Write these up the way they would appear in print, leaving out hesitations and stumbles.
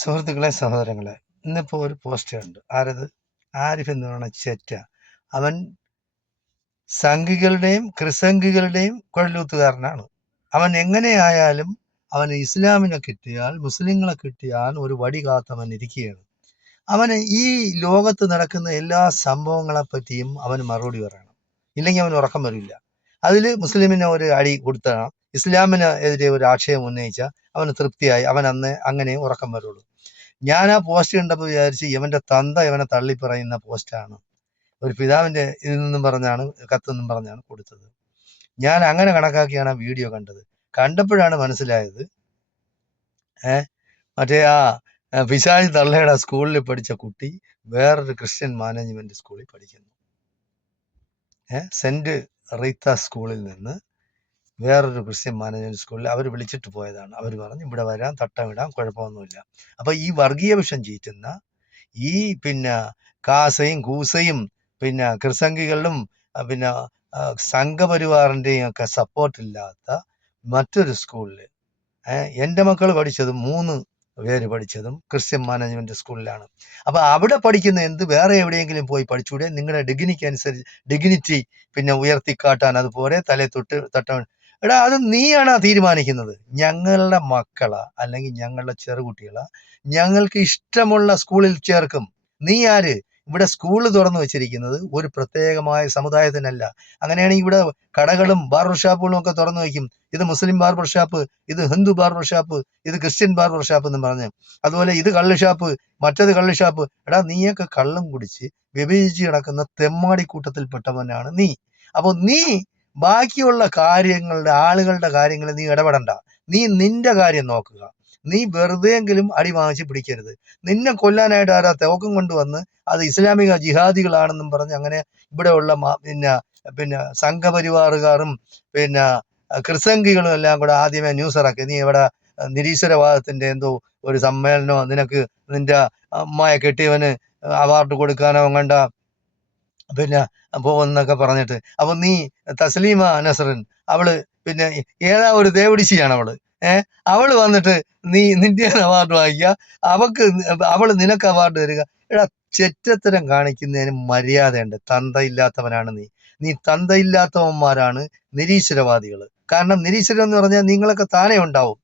സുഹൃത്തുക്കളെ, സഹോദരങ്ങളെ, ഇന്നിപ്പോൾ ഒരു പോസ്റ്റ് ഉണ്ട്. ആരത്? ആരിഫ് എന്ന് പറയുന്ന ചെറ്റ. അവൻ സംഘികളുടെയും ക്രിസംഘികളുടെയും കുഴലൂത്തുകാരനാണ്. അവൻ എങ്ങനെയായാലും അവന് ഇസ്ലാമിനെ കിട്ടിയാൽ, മുസ്ലിങ്ങളെ കിട്ടിയാൽ ഒരു വടി കാത്തവൻ ഇരിക്കുകയാണ്. അവന് ഈ ലോകത്ത് നടക്കുന്ന എല്ലാ സംഭവങ്ങളെ പറ്റിയും അവന് മറുപടി പറയണം, ഇല്ലെങ്കിൽ അവന് ഉറക്കം വരില്ല. അതിൽ മുസ്ലിമിനെ ഒരു അടി കൊടുത്തണം, ഇസ്ലാമിന് എതിരെ ഒരു ആക്ഷേപം ഉന്നയിച്ചാൽ അവന് തൃപ്തിയായി, അവൻ അന്ന് അങ്ങനെ ഉറക്കം വരുള്ളൂ. ഞാൻ ആ പോസ്റ്റ് കണ്ടപ്പോൾ വിചാരിച്ച് ഇവന്റെ തന്ത ഇവനെ തള്ളി പറയുന്ന പോസ്റ്റാണ്. ഒരു പിതാവിന്റെ ഇതിൽ നിന്നും പറഞ്ഞാണ്, കത്തെന്നും പറഞ്ഞാണ് കൊടുത്തത്. ഞാൻ അങ്ങനെ കണക്കാക്കിയാണ് ആ വീഡിയോ കണ്ടത്. കണ്ടപ്പോഴാണ് മനസ്സിലായത്, മറ്റേ ആ പിശാചി തള്ളയുടെ സ്കൂളിൽ പഠിച്ച കുട്ടി വേറൊരു ക്രിസ്ത്യൻ മാനേജ്മെന്റ് സ്കൂളിൽ പഠിക്കുന്നു. സെന്റ് റീത്ത സ്കൂളിൽ നിന്ന് വേറൊരു ക്രിസ്ത്യൻ മാനേജ്മെന്റ് സ്കൂളിൽ അവർ വിളിച്ചിട്ട് പോയതാണ്. അവർ പറഞ്ഞു ഇവിടെ വരാം, തട്ടമിടാം, കുഴപ്പമൊന്നുമില്ല. അപ്പൊ ഈ വർഗീയ വിഷം ചീറ്റുന്ന ഈ കാസയും കൂസയും ക്രിസംഗികളിലും സംഘപരിവാറിന്റെയും ഒക്കെ സപ്പോർട്ടില്ലാത്ത മറ്റൊരു സ്കൂളിൽ എൻ്റെ മക്കൾ പഠിച്ചതും 3 പേര് പഠിച്ചതും ക്രിസ്ത്യൻ മാനേജ്മെന്റ് സ്കൂളിലാണ്. അപ്പൊ അവിടെ പഠിക്കുന്ന എന്ത് വേറെ എവിടെയെങ്കിലും പോയി പഠിച്ചൂടെ? നിങ്ങളുടെ ഡിഗ്നിറ്റി ഉയർത്തിക്കാട്ടാൻ അതുപോലെ തലേ തട്ട. എടാ, അത് നീയാണ് തീരുമാനിക്കുന്നത്. ഞങ്ങളുടെ മക്കളാ അല്ലെങ്കിൽ ഞങ്ങളുടെ ചെറുകുട്ടികളാ ഞങ്ങൾക്ക് ഇഷ്ടമുള്ള സ്കൂളിൽ ചേർക്കും. നീ ആര്? ഇവിടെ സ്കൂള് തുറന്നു വെച്ചിരിക്കുന്നത് ഒരു പ്രത്യേകമായ സമുദായത്തിനല്ല. അങ്ങനെയാണെങ്കിൽ ഇവിടെ കടകളും ബാർബർ ഷാപ്പുകളും ഒക്കെ തുറന്നു വയ്ക്കും. ഇത് മുസ്ലിം ബാർബർ ഷാപ്പ്, ഇത് ഹിന്ദു ബാർബർ ഷാപ്പ്, ഇത് ക്രിസ്ത്യൻ ബാർബർ ഷാപ്പ് എന്നും പറഞ്ഞ്, അതുപോലെ ഇത് കള്ള് ഷാപ്പ്, മറ്റത് കള്ള് ഷാപ്പ്. എടാ, നീയൊക്കെ കള്ളും കുടിച്ച് വ്യഭിചരിച്ച് കിടക്കുന്ന തെമ്മാടി കൂട്ടത്തിൽപ്പെട്ടവനാണ് നീ. അപ്പൊ നീ ബാക്കിയുള്ള ആളുകളുടെ കാര്യങ്ങളിൽ നീ ഇടപെടണ്ട. നീ നിന്റെ കാര്യം നോക്കുക. നീ വെറുതെയെങ്കിലും അടി വാങ്ങിച്ച് പിടിക്കരുത്. നിന്നെ കൊല്ലാനായിട്ട് ആരാ തോക്കും കൊണ്ടുവന്ന് അത് ഇസ്ലാമിക ജിഹാദികളാണെന്നും പറഞ്ഞ് അങ്ങനെ ഇവിടെയുള്ള സംഘപരിവാറുകാരും ക്രിസംഗികളും എല്ലാം കൂടെ ആദ്യമേ ന്യൂസ് ഇറക്കി. നീ ഇവിടെ നിരീശ്വരവാദത്തിന്റെ എന്തോ ഒരു സമ്മേളനമോ, നിനക്ക് നിന്റെ അമ്മായ കെട്ടിയവന് അവാർഡ് കൊടുക്കാനോ കണ്ട പോകുന്നൊക്കെ പറഞ്ഞിട്ട്. അപ്പൊ നീ തസ്ലീമ നസറിൻ, അവള് ഏതാ ഒരു ദേവടിശിയാണ് അവള്. അവള് വന്നിട്ട് നീ നിന്റെ അവാർഡ് വാങ്ങിക്കുക, അവള് നിനക്ക് അവാർഡ് തരിക. എടാ, ചെറ്റത്തരം കാണിക്കുന്നതിന് മര്യാദയുണ്ട്. തന്തയില്ലാത്തവനാണ് നീ തന്തയില്ലാത്തവന്മാരാണ് നിരീശ്വരവാദികൾ. കാരണം നിരീശ്വരം എന്ന് പറഞ്ഞാൽ നിങ്ങളൊക്കെ താനേ ഉണ്ടാവും.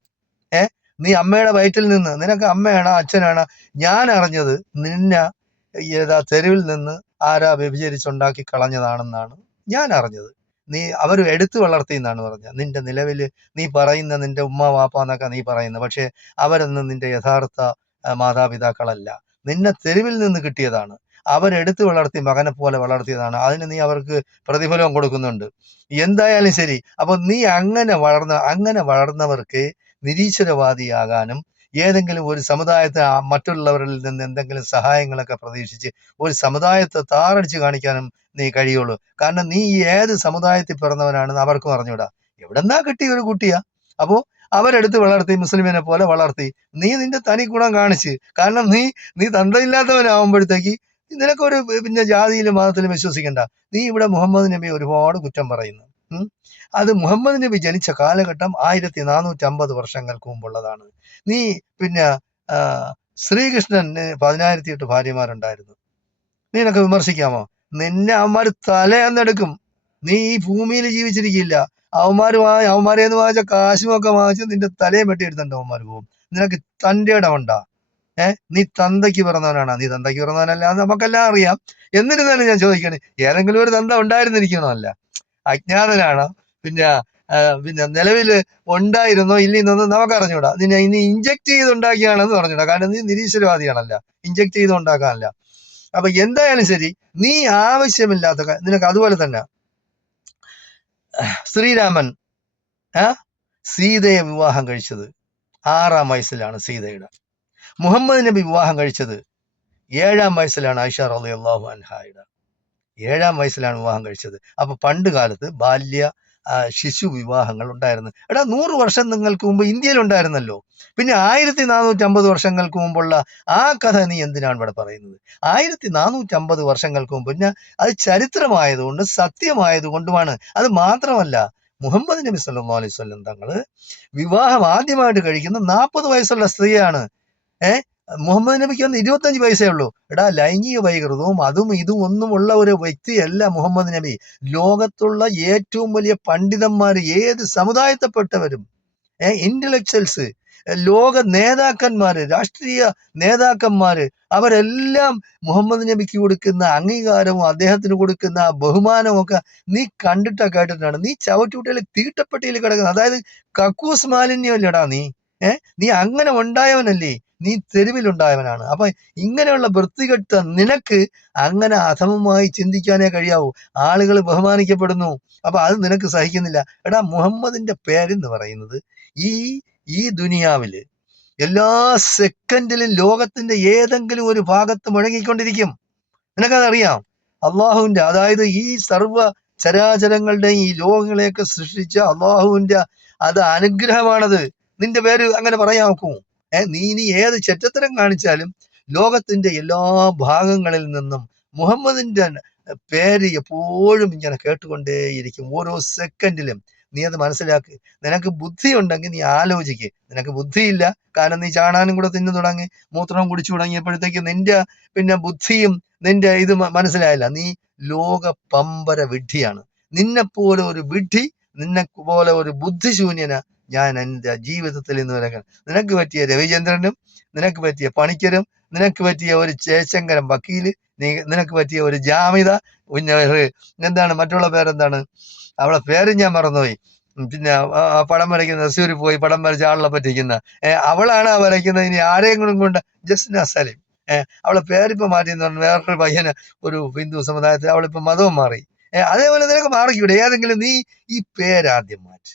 നീ അമ്മയുടെ വയറ്റിൽ നിന്ന്, നിനക്ക് അമ്മയാണോ അച്ഛനാണോ? ഞാൻ അറിഞ്ഞത് ഏതാ തെരുവിൽ നിന്ന് ആരാ വ്യഭിചരിച്ചുണ്ടാക്കി കളഞ്ഞതാണെന്നാണ് ഞാൻ അറിഞ്ഞത്. അവർ എടുത്തു വളർത്തി എന്നാണ് പറഞ്ഞത്. നിന്റെ നിലവിൽ നീ പറയുന്ന നിന്റെ ഉമ്മ വാപ്പ എന്നൊക്കെ നീ പറയുന്നത്, പക്ഷെ അവരൊന്നും നിന്റെ യഥാർത്ഥ മാതാപിതാക്കളല്ല. നിന്നെ തെരുവിൽ നിന്ന് കിട്ടിയതാണ്. അവരെടുത്തു വളർത്തി മകനെ പോലെ വളർത്തിയതാണ്. അതിന് നീ അവർക്ക് പ്രതിഫലവും കൊടുക്കുന്നുണ്ട്. എന്തായാലും ശരി. അപ്പൊ നീ അങ്ങനെ വളർന്നവർക്ക് നിരീശ്വരവാദിയാകാനും ഏതെങ്കിലും ഒരു സമുദായത്തെ മറ്റുള്ളവരിൽ നിന്ന് എന്തെങ്കിലും സഹായങ്ങളൊക്കെ പ്രതീക്ഷിച്ച് ഒരു സമുദായത്തെ താറടിച്ച് കാണിക്കാനും നീ കഴിയുള്ളൂ. കാരണം നീ ഏത് സമുദായത്തിൽ പിറന്നവനാണെന്ന് അവർക്കും അറിഞ്ഞൂടാ. എവിടെന്നാ കിട്ടിയ ഒരു കുട്ടിയാ. അപ്പോ അവരെടുത്ത് വളർത്തി, മുസ്ലിമിനെ പോലെ വളർത്തി. നീ നിന്റെ തനി ഗുണം കാണിച്ച്. കാരണം നീ തന്തയില്ലാത്തവനാവുമ്പോഴത്തേക്ക് നിനക്കൊരു ജാതിയിലും മതത്തിലും വിശ്വസിക്കണ്ട. നീ ഇവിടെ മുഹമ്മദ് നബി ഒരുപാട് കുറ്റം പറയുന്നു. അത് മുഹമ്മദ് നബി ജനിച്ച കാലഘട്ടം 1450 വർഷങ്ങൾക്ക് മുമ്പുള്ളതാണ്. നീ ശ്രീകൃഷ്ണന് 1008 ഭാര്യമാരുണ്ടായിരുന്നു. നിനക്ക് വിമർശിക്കാമോ? നിന്നെ അവന്മാർ തലയെന്നെടുക്കും. നീ ഈ ഭൂമിയിൽ ജീവിച്ചിരിക്കില്ല. അവന്മാരെന്ന് വാങ്ങിച്ച കാശുമൊക്കെ വാങ്ങിച്ച് നിന്റെ തലയെ വെട്ടിയെടുത്തിട്ട് അവന്മാർ പോകും. നിനക്ക് തൻ്റെ ഇടമുണ്ടാ? നീ തന്തയ്ക്ക് പിറന്നവനാണ്. നീ തന്തയ്ക്ക് പിറന്നവനല്ല, അത് നമുക്കെല്ലാം അറിയാം. എന്നിരുന്നാലും ഞാൻ ചോദിക്കണേ, ഏതെങ്കിലും ഒരു തന്ത ഉണ്ടായിരുന്നിരിക്കണമല്ല. അജ്ഞാതനാണ്. നിലവില് ഉണ്ടായിരുന്നോ ഇല്ലെന്നൊന്നും നമുക്കറിഞ്ഞൂടാ. നിന്നെ ഇനി ഇഞ്ചക്ട് ചെയ്തുണ്ടാക്കിയാണെന്ന് പറഞ്ഞൂടാ. കാരണം നീ നിരീശ്വരവാദിയാണല്ല, ഇഞ്ചക്ട് ചെയ്തുണ്ടാക്കാനല്ല. അപ്പൊ എന്തായാലും ശരി, നീ ആവശ്യമില്ലാത്ത നിനക്ക് അതുപോലെ തന്നെ ശ്രീരാമൻ സീതയെ വിവാഹം കഴിച്ചത് 6-ാം വയസ്സിലാണ്. സീതയുടെ മുഹമ്മദ് നബി വിവാഹം കഴിച്ചത് 7-ാം വയസ്സിലാണ്. ആയിഷ റളിയല്ലാഹു അൻഹായുടെ 7-ാം വയസ്സിലാണ് വിവാഹം കഴിച്ചത്. അപ്പൊ പണ്ട് കാലത്ത് ശിശു വിവാഹങ്ങൾ ഉണ്ടായിരുന്നു. എടാ, 100 വർഷം നിങ്ങൾക്ക് മുമ്പ് ഇന്ത്യയിൽ ഉണ്ടായിരുന്നല്ലോ. പിന്നെ 1450 വർഷങ്ങൾക്ക് മുമ്പുള്ള ആ കഥ നീ എന്തിനാണ് ഇവിടെ പറയുന്നത്? 1450 വർഷങ്ങൾക്ക് മുമ്പ് അത് ചരിത്രമായതുകൊണ്ട് സത്യമായതുകൊണ്ടുമാണ്. അത് മാത്രമല്ല, മുഹമ്മദ് നബി സല്ലല്ലാഹു അലൈഹി വസല്ലം തങ്ങള് വിവാഹം ആദ്യമായിട്ട് കഴിക്കുന്ന 40 വയസ്സുള്ള സ്ത്രീയാണ്. മുഹമ്മദ് നബിക്ക് അന്ന് 25 വയസ്സേ ഉള്ളൂ. എടാ, ലൈംഗിക വൈകൃതവും അതും ഇതും ഒന്നും ഉള്ള ഒരു വ്യക്തിയല്ല മുഹമ്മദ് നബി. ലോകത്തുള്ള ഏറ്റവും വലിയ പണ്ഡിതന്മാര്, ഏത് സമുദായത്തിൽപ്പെട്ടവരും, ഇന്റലക്ച്വൽസ്, ലോക നേതാക്കന്മാര്, രാഷ്ട്രീയ നേതാക്കന്മാര്, അവരെല്ലാം മുഹമ്മദ് നബിക്ക് കൊടുക്കുന്ന അംഗീകാരവും അദ്ദേഹത്തിന് കൊടുക്കുന്ന ബഹുമാനവും ഒക്കെ നീ കണ്ടിട്ടാ കേട്ടിട്ടാണ്. നീ ചവറ്റുകുട്ടിയിൽ തീട്ടപ്പെട്ടിയിൽ കിടക്കുന്നത്, അതായത് കക്കൂസ് മാലിന്യമല്ലടാ നീ. നീ അങ്ങനെ ഉണ്ടായവനല്ലേ, നീ തെരുവിലുണ്ടായവനാണ്. അപ്പൊ ഇങ്ങനെയുള്ള വൃത്തികെട്ട നിനക്ക് അങ്ങനെ അധമമായി ചിന്തിക്കാനേ കഴിയാവൂ. ആളുകൾ ബഹുമാനിക്കപ്പെടുന്നു, അപ്പൊ അത് നിനക്ക് സഹിക്കുന്നില്ല. എടാ, മുഹമ്മദിന്റെ പേരെന്ന് പറയുന്നത് ഈ ഈ ദുനിയാവില് എല്ലാ സെക്കൻഡിലും ലോകത്തിന്റെ ഏതെങ്കിലും ഒരു ഭാഗത്ത് മുഴങ്ങിക്കൊണ്ടിരിക്കും. നിനക്കതറിയാം. അള്ളാഹുവിന്റെ, അതായത് ഈ സർവ്വ ചരാചരങ്ങളുടെയും ഈ ലോകങ്ങളെയൊക്കെ സൃഷ്ടിച്ച അള്ളാഹുവിന്റെ അത് അനുഗ്രഹമാണത്. നിന്റെ പേര് അങ്ങനെ പറയാൻ നോക്കൂ. നീ ഏത് ചെറ്റത്തരം കാണിച്ചാലും ലോകത്തിന്റെ എല്ലാ ഭാഗങ്ങളിൽ നിന്നും മുഹമ്മദിന്റെ പേര് എപ്പോഴും ഇങ്ങനെ കേട്ടുകൊണ്ടേയിരിക്കും, ഓരോ സെക്കൻഡിലും. നീ അത് മനസ്സിലാക്ക്. നിനക്ക് ബുദ്ധി ഉണ്ടെങ്കിൽ നീ ആലോചിക്ക്. നിനക്ക് ബുദ്ധിയില്ല, കാരണം നീ ചാണാനും കൂടെ തിന്നു തുടങ്ങി, മൂത്രവും കുടിച്ചു തുടങ്ങിയപ്പോഴത്തേക്ക് നിന്റെ പിന്നെ ബുദ്ധിയും നിന്റെ ഇത് മനസ്സിലായില്ല. നീ ലോക പമ്പര വിഡ്ഢിയാണ്. നിന്നെപ്പോലെ ഒരു വിഡ്ഢി, നിന്നെ പോലെ ഒരു ബുദ്ധിശൂന്യന ഞാൻ എൻ്റെ ജീവിതത്തിൽ ഇന്ന് വരെ. നിനക്ക് പറ്റിയ രവിചന്ദ്രനും, നിനക്ക് പറ്റിയ പണിക്കരും, നിനക്ക് പറ്റിയ ഒരു ജയശങ്കരൻ വക്കീല്, നിനക്ക് പറ്റിയ ഒരു ജാമിത, പിന്നെ എന്താണ് മറ്റുള്ള പേരെന്താണ്, അവളെ പേര് ഞാൻ മറന്നുപോയി. പിന്നെ പടം വരയ്ക്കുന്ന തൃശ്ശൂരിൽ പോയി പടം വരച്ച ആളെ പറ്റിക്കുന്ന അവളാണ് ആ വരയ്ക്കുന്നത്. ഇനി ആരെങ്കിലും കൊണ്ട് ജസ്ന സലീം, അവളെ പേരിപ്പോ മാറ്റിയെന്ന് പറഞ്ഞു. വേറൊരു പയ്യന്, ഒരു ഹിന്ദു സമുദായത്തിൽ, അവളിപ്പോ മതവും മാറി. അതേപോലെ നിനക്ക് മാറിക്കൂടെ? ഏതെങ്കിലും നീ ഈ പേരാദ്യം മാറ്റി.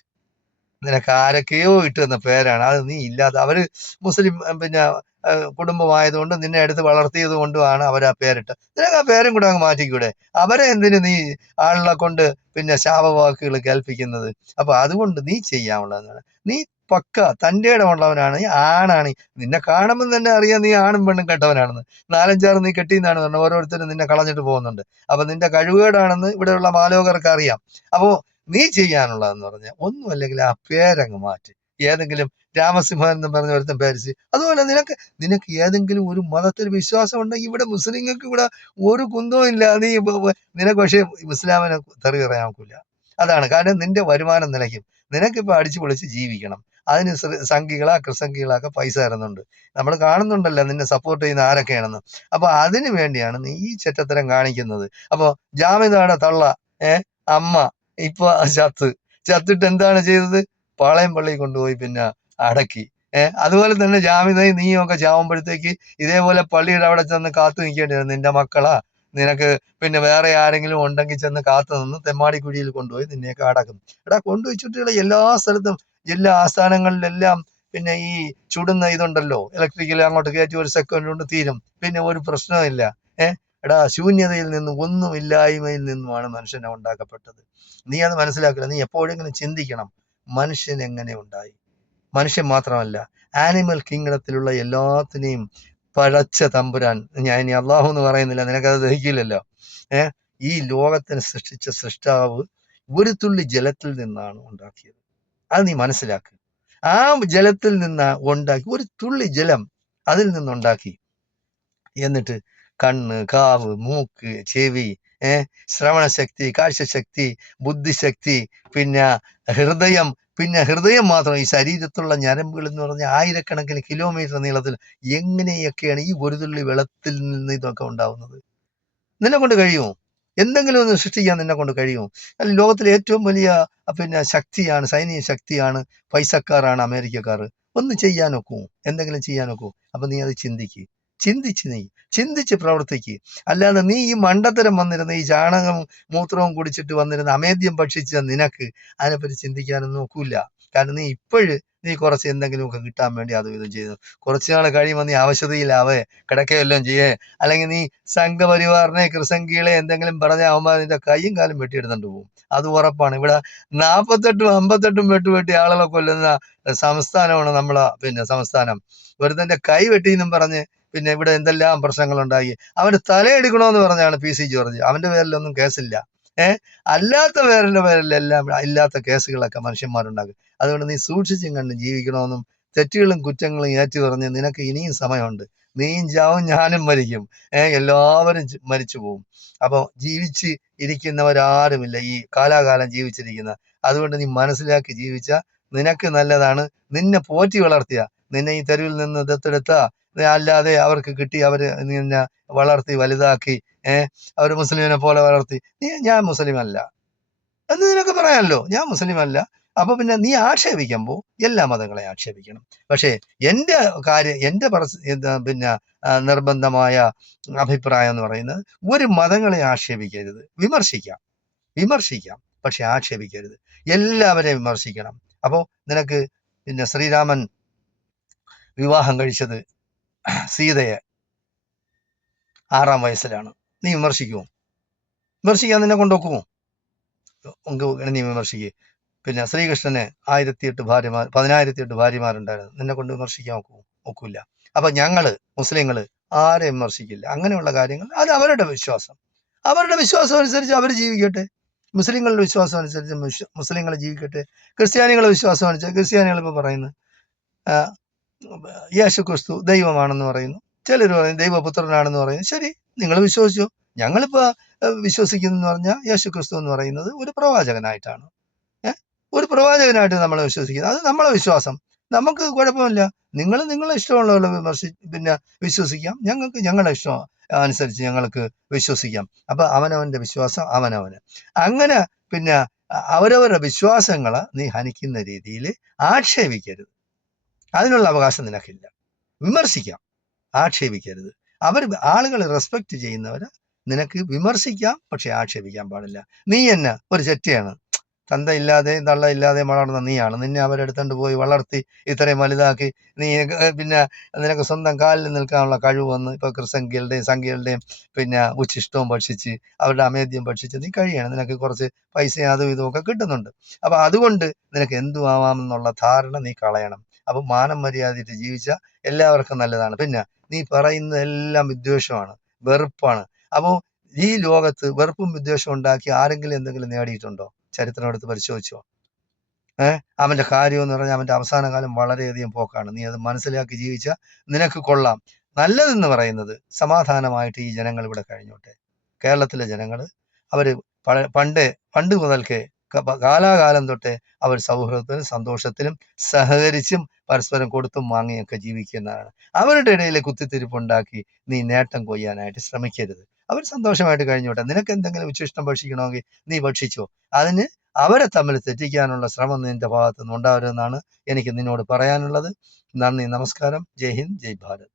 നിനക്ക് ആരൊക്കെയോ ഇട്ട് തന്ന പേരാണ്, അത് നീ ഇല്ലാതെ. അവര് മുസ്ലിം പിന്നെ കുടുംബമായതുകൊണ്ട് നിന്നെ എടുത്ത് വളർത്തിയത് കൊണ്ടുമാണ് അവർ ആ പേരിട്ട്. നിനക്ക് ആ പേരും കൂടെ അങ്ങ് മാറ്റിക്കൂടെ? അവരെ എന്തിനു നീ ആളുകളെ കൊണ്ട് പിന്നെ ശാപവാക്കുകൾ കേൾപ്പിക്കുന്നത്? അപ്പൊ അതുകൊണ്ട് നീ ചെയ്യാനുള്ളതെന്നാണ്, നീ പക്ക തൻ്റെ ഇടമുള്ളവനാണ്, നീ ആണാണ്. നിന്നെ കാണുമ്പോൾ തന്നെ അറിയാം നീ ആണും പെണ്ണും കെട്ടവനാണെന്ന്. 4-5 നീ കെട്ടിയെന്നാണ് പറഞ്ഞത്, ഓരോരുത്തരും നിന്നെ കളഞ്ഞിട്ട് പോകുന്നുണ്ട്. അപ്പൊ നിന്റെ കഴിവുകേടാണെന്ന് ഇവിടെയുള്ള മാലോകർക്ക് അറിയാം. അപ്പോ നീ ചെയ്യാനുള്ളതെന്ന് പറഞ്ഞാൽ ഒന്നും അല്ലെങ്കിൽ ആ പേരങ്ങ് മാറ്റി. ഏതെങ്കിലും രാമസിംഹൻ എന്ന് പറഞ്ഞ ഒരുത്തൻ പേരിച്ച്. അതുപോലെ നിനക്ക് ഏതെങ്കിലും ഒരു മതത്തിൽ വിശ്വാസം ഉണ്ടെങ്കിൽ, ഇവിടെ മുസ്ലിങ്ങൾക്ക് ഇവിടെ ഒരു കുന്തവും ഇല്ല. നിനക്ക് പക്ഷേ ഇസ്ലാമിനെ തെറി പറയാൻ നോക്കില്ല. അതാണ് കാരണം, നിന്റെ വരുമാനം നിലയ്ക്കും. നിനക്കിപ്പോ അടിച്ചു പൊളിച്ച് ജീവിക്കണം. അതിന് സംഘികളാ കൃസംഘികളൊക്കെ പൈസ തരുന്നുണ്ട്. നമ്മൾ കാണുന്നുണ്ടല്ലോ നിന്നെ സപ്പോർട്ട് ചെയ്യുന്ന ആരൊക്കെയാണെന്ന്. അപ്പൊ അതിനു വേണ്ടിയാണ് നീ ഈ ചെറ്റത്തരം കാണിക്കുന്നത്. അപ്പൊ ജാമിദയുടെ തള്ള അമ്മ ഇപ്പൊ ചത്തിട്ട് എന്താണ് ചെയ്തത്? പാളയം പള്ളി കൊണ്ടുപോയി പിന്നെ അടക്കി. അതുപോലെ തന്നെ ജാമിദയും നീയും ഒക്കെ ചാവുമ്പോഴത്തേക്ക് ഇതേപോലെ പള്ളിയുടെ അവിടെ ചെന്ന് കാത്തു നിൽക്കേണ്ടി വരും. നിന്റെ മക്കളാ, നിനക്ക് പിന്നെ വേറെ ആരെങ്കിലും ഉണ്ടെങ്കിൽ ചെന്ന് കാത്തു നിന്ന് തെമ്മാടിക്കുഴിയിൽ കൊണ്ടുപോയി നിന്നെയൊക്കെ അടക്കും. എടാ, കൊണ്ടുവച്ചിട്ടുള്ള എല്ലാ സ്ഥലത്തും, എല്ലാ ആസ്ഥാനങ്ങളിലെല്ലാം പിന്നെ ഈ ചുടുന്ന ഇതുണ്ടല്ലോ, ഇലക്ട്രിക്കൽ, അങ്ങോട്ട് കയറ്റി 1 സെക്കൻഡ് കൊണ്ട് തീരും, പിന്നെ ഒരു പ്രശ്നമില്ല. എടാ, ശൂന്യതയിൽ നിന്നും, ഒന്നും ഇല്ലായ്മയിൽ നിന്നുമാണ് മനുഷ്യനെ ഉണ്ടാക്കപ്പെട്ടത്. നീ അത് മനസ്സിലാക്കില്ല. നീ എപ്പോഴെങ്കിലും ചിന്തിക്കണം, മനുഷ്യൻ എങ്ങനെ ഉണ്ടായി. മനുഷ്യൻ മാത്രമല്ല, ആനിമൽ കിങ്ഡത്തിലുള്ള എല്ലാത്തിനെയും പഴച്ച തമ്പുരാൻ, ഞാൻ ഇനി അള്ളാഹു എന്ന് പറയുന്നില്ല, നിനക്കത് ദഹിക്കില്ലല്ലോ. ഈ ലോകത്തിനെ സൃഷ്ടിച്ച സൃഷ്ടാവ് ഒരു തുള്ളി ജലത്തിൽ നിന്നാണ് ഉണ്ടാക്കിയത്. അത് നീ മനസ്സിലാക്കുക. ആ ജലത്തിൽ നിന്ന് ഉണ്ടാക്കി, ഒരു തുള്ളി ജലം അതിൽ നിന്നുണ്ടാക്കി. എന്നിട്ട് കണ്ണ്, കാവ്, മൂക്ക്, ചെവി, ശ്രവണശക്തി, കാഴ്ചശക്തി, ബുദ്ധിശക്തി, പിന്നെ ഹൃദയം. പിന്നെ ഹൃദയം മാത്രം, ഈ ശരീരത്തുള്ള ഞരമ്പുകൾ എന്ന് പറഞ്ഞാൽ ആയിരക്കണക്കിന് കിലോമീറ്റർ നീളത്തിൽ. എങ്ങനെയൊക്കെയാണ് ഈ ഒരു തുള്ളി വെള്ളത്തിൽ നിന്ന് ഇതൊക്കെ ഉണ്ടാവുന്നത്? നിന്നെ കൊണ്ട് കഴിയുമോ? എന്തെങ്കിലും ഒന്ന് സൃഷ്ടിക്കാൻ നിന്നെ കൊണ്ട് കഴിയുമോ? ലോകത്തിലെ ഏറ്റവും വലിയ പിന്നെ ശക്തിയാണ്, സൈനിക ശക്തിയാണ്, പൈസക്കാരാണ് അമേരിക്കക്കാർ. ഒന്ന് ചെയ്യാൻ നോക്കൂ, എന്തെങ്കിലും ചെയ്യാൻ നോക്കൂ. അപ്പൊ നീ അത് ചിന്തിച്ച് പ്രവർത്തിക്ക്. അല്ലാതെ നീ ഈ മണ്ടത്തരം വന്നിരുന്ന, ഈ ചാണകവും മൂത്രവും കുടിച്ചിട്ട് വന്നിരുന്ന, അമേദ്യം ഭക്ഷിച്ച നിനക്ക് അതിനെപ്പറ്റി ചിന്തിക്കാനൊന്നും നോക്കൂല. കാരണം നീ കുറച്ച് എന്തെങ്കിലുമൊക്കെ കിട്ടാൻ വേണ്ടി അതും ഇതും ചെയ്തു. കുറച്ചു നാൾ കഴിയുമ്പോൾ നീ അവശതയിലാവേ, കിടക്കുകയെല്ലാം ചെയ്യേ, അല്ലെങ്കിൽ നീ സംഘപരിവാറിനെ, കൃസംഖികളെ എന്തെങ്കിലും പറഞ്ഞ ആവുമ്പോൾ നിന്റെ കൈയും കാലും വെട്ടിയെടുത്തോണ്ട് പോകും. അത് ഉറപ്പാണ്. ഇവിടെ 48ഉം 58ഉം വെട്ടി ആളുകളെ കൊല്ലുന്ന സംസ്ഥാനമാണ് നമ്മളെ പിന്നെ സംസ്ഥാനം. ഒരുത്തന്റെ കൈ വെട്ടിയെന്നും പറഞ്ഞ് പിന്നെ ഇവിടെ എന്തെല്ലാം പ്രശ്നങ്ങളുണ്ടായി. അവന് തലയെടുക്കണമെന്ന് പറഞ്ഞാണ് PC ജോർജ്. അവന്റെ പേരിലൊന്നും കേസില്ല. അല്ലാത്ത പേരിലെല്ലാം ഇല്ലാത്ത കേസുകളൊക്കെ മനുഷ്യന്മാരുണ്ടാക്കും. അതുകൊണ്ട് നീ സൂക്ഷിച്ചും കണ്ടും ജീവിക്കണമെന്നും, തെറ്റുകളും കുറ്റങ്ങളും ഏറ്റു പറഞ്ഞ് നിനക്ക് ഇനിയും സമയമുണ്ട്. നീയും ചാവും, ഞാനും മരിക്കും, എല്ലാവരും മരിച്ചു പോകും. അപ്പോൾ ജീവിച്ച് ഇരിക്കുന്നവരാരുമില്ല ഈ കാലാകാലം ജീവിച്ചിരിക്കുന്ന. അതുകൊണ്ട് നീ മനസ്സിലാക്കി ജീവിച്ച നിനക്ക് നല്ലതാണ്. നിന്നെ പോറ്റി വളർത്തിയ, നിന്നെ ഈ തെരുവിൽ നിന്ന് ദത്തെടുത്ത, അല്ലാതെ അവർക്ക് കിട്ടി, അവര് നിന്നെ വളർത്തി വലുതാക്കി, അവർ മുസ്ലിമിനെ പോലെ വളർത്തി, ഞാൻ മുസ്ലിം അല്ല എന്ന് നിനക്ക് പറയാമല്ലോ, ഞാൻ മുസ്ലിം അല്ല. അപ്പൊ പിന്നെ നീ ആക്ഷേപിക്കുമ്പോൾ എല്ലാ മതങ്ങളെ ആക്ഷേപിക്കണം. പക്ഷേ എൻ്റെ പിന്നെ നിർബന്ധമായ അഭിപ്രായം എന്ന് പറയുന്നത്, ഒരു മതങ്ങളെ ആക്ഷേപിക്കരുത്. വിമർശിക്കാം, പക്ഷെ ആക്ഷേപിക്കരുത്. എല്ലാവരെയും വിമർശിക്കണം. അപ്പോൾ നിനക്ക് പിന്നെ ശ്രീരാമൻ വിവാഹം കഴിച്ചത് സീതയെ 6-ാം വയസ്സിലാണ്. നീ വിമർശിക്കാൻ നിന്നെ കൊണ്ടുവെക്കുമോ? നീ വിമർശിക്കുക. പിന്നെ ശ്രീകൃഷ്ണന് 1008 ഭാര്യമാരുണ്ടായിരുന്നു. നിന്നെ കൊണ്ട് വിമർശിക്കാൻ ഒക്കില്ല. അപ്പൊ ഞങ്ങള് മുസ്ലിങ്ങള് ആരെ വിമർശിക്കില്ല. അങ്ങനെയുള്ള കാര്യങ്ങൾ അത് അവരുടെ വിശ്വാസം അനുസരിച്ച് അവർ ജീവിക്കട്ടെ. മുസ്ലിങ്ങളുടെ വിശ്വാസം അനുസരിച്ച് മുസ്ലിങ്ങൾ ജീവിക്കട്ടെ. ക്രിസ്ത്യാനികളുടെ വിശ്വാസം അനുസരിച്ച് ക്രിസ്ത്യാനികൾ ഇപ്പൊ പറയുന്നു യേശു ക്രിസ്തു ദൈവമാണെന്ന് പറയുന്നു. ചിലർ പറയും ദൈവപുത്രനാണെന്ന് പറയുന്നു. ശരി, നിങ്ങൾ വിശ്വസിച്ചോ. ഞങ്ങളിപ്പോ വിശ്വസിക്കുന്നതെന്ന് പറഞ്ഞാൽ യേശു ക്രിസ്തു എന്ന് പറയുന്നത് ഒരു പ്രവാചകനായിട്ടാണ്. ഒരു പ്രവാചകനായിട്ട് നമ്മൾ വിശ്വസിക്കുന്നത്. അത് നമ്മളെ വിശ്വാസം, നമുക്ക് കുഴപ്പമില്ല. നിങ്ങൾ നിങ്ങളെ ഇഷ്ടമുള്ള വിശ്വസിക്കാം. ഞങ്ങൾക്ക് ഞങ്ങളുടെ ഇഷ്ടം അനുസരിച്ച് ഞങ്ങൾക്ക് വിശ്വസിക്കാം. അപ്പൊ അവനവന്റെ വിശ്വാസം അവനവന്. അങ്ങനെ പിന്നെ അവരവരുടെ വിശ്വാസങ്ങളെ നീ ഹനിക്കുന്ന രീതിയിൽ ആക്ഷേപിക്കരുത്. അതിനുള്ള അവകാശം നിനക്കില്ല. വിമർശിക്കാം, ആക്ഷേപിക്കരുത്. ആളുകൾ റെസ്പെക്ട് ചെയ്യുന്നവരെ നിനക്ക് വിമർശിക്കാം, പക്ഷെ ആക്ഷേപിക്കാൻ പാടില്ല. നീ തന്നെ ഒരു ചെറ്റയാണ്, തന്തയില്ലാതെയും തള്ളയില്ലാതെയും വളർന്ന നീയാണ്. നിന്നെ അവരെടുത്തോണ്ട് പോയി വളർത്തി ഇത്രയും വലുതാക്കി. നീ പിന്നെ നിനക്ക് സ്വന്തം കാലിൽ നിൽക്കാനുള്ള കഴിവ് വന്ന് ഇപ്പൊ സംഖ്യകളുടെയും പിന്നെ ഉച്ഛിഷ്ടവും ഭക്ഷിച്ച് അവരുടെ അമേദ്യം ഭക്ഷിച്ച് നീ കഴിയാണ്. നിനക്ക് കുറച്ച് പൈസയും അതും ഇതും ഒക്കെ കിട്ടുന്നുണ്ട്. അപ്പൊ അതുകൊണ്ട് നിനക്ക് എന്തു ആവാമെന്നുള്ള ധാരണ നീ കളയണം. അപ്പൊ മാനം മര്യാദയിട്ട് ജീവിച്ച എല്ലാവർക്കും നല്ലതാണ്. പിന്നെ നീ പറയുന്നതെല്ലാം വിദ്വേഷമാണ്, വെറുപ്പാണ്. അപ്പോൾ ഈ ലോകത്ത് വെറുപ്പും വിദ്വേഷവും ഉണ്ടാക്കി ആരെങ്കിലും എന്തെങ്കിലും നേടിയിട്ടുണ്ടോ? ചരിത്രം എടുത്ത് പരിശോധിച്ചോ? അവന്റെ കാര്യം എന്ന് പറഞ്ഞാൽ അവന്റെ അവസാന കാലം വളരെയധികം പോക്കാണ്. നീ അത് മനസ്സിലാക്കി ജീവിച്ച നിനക്ക് കൊള്ളാം. നല്ലതെന്ന് പറയുന്നത് സമാധാനമായിട്ട് ഈ ജനങ്ങൾ ഇവിടെ കഴിഞ്ഞോട്ടെ. കേരളത്തിലെ ജനങ്ങൾ അവര് പണ്ട് മുതൽക്കേ കാലാകാലം തൊട്ടേ അവർ സൗഹൃദത്തിലും സന്തോഷത്തിലും സഹകരിച്ചും പരസ്പരം കൊടുത്തും വാങ്ങിയൊക്കെ ജീവിക്കുന്നതാണ്. അവരുടെ ഇടയിൽ കുത്തിത്തിരിപ്പുണ്ടാക്കി നീ നേട്ടം കൊയ്യാനായിട്ട് ശ്രമിക്കരുത്. അവർ സന്തോഷമായിട്ട് കഴിഞ്ഞോട്ടെ. നിനക്ക് എന്തെങ്കിലും ഉച്ചിഷ്ടം ഭക്ഷിക്കണമെങ്കിൽ നീ ഭക്ഷിച്ചോ. അതിന് അവരെ തമ്മിൽ തെറ്റിക്കാനുള്ള ശ്രമം നിന്റെ ഭാഗത്തു നിന്ന് ഉണ്ടാവരുതെന്നാണ് എനിക്ക് നിന്നോട് പറയാനുള്ളത്. നന്ദി, നമസ്കാരം. ജയ് ഹിന്ദ്, ജയ് ഭാരത്.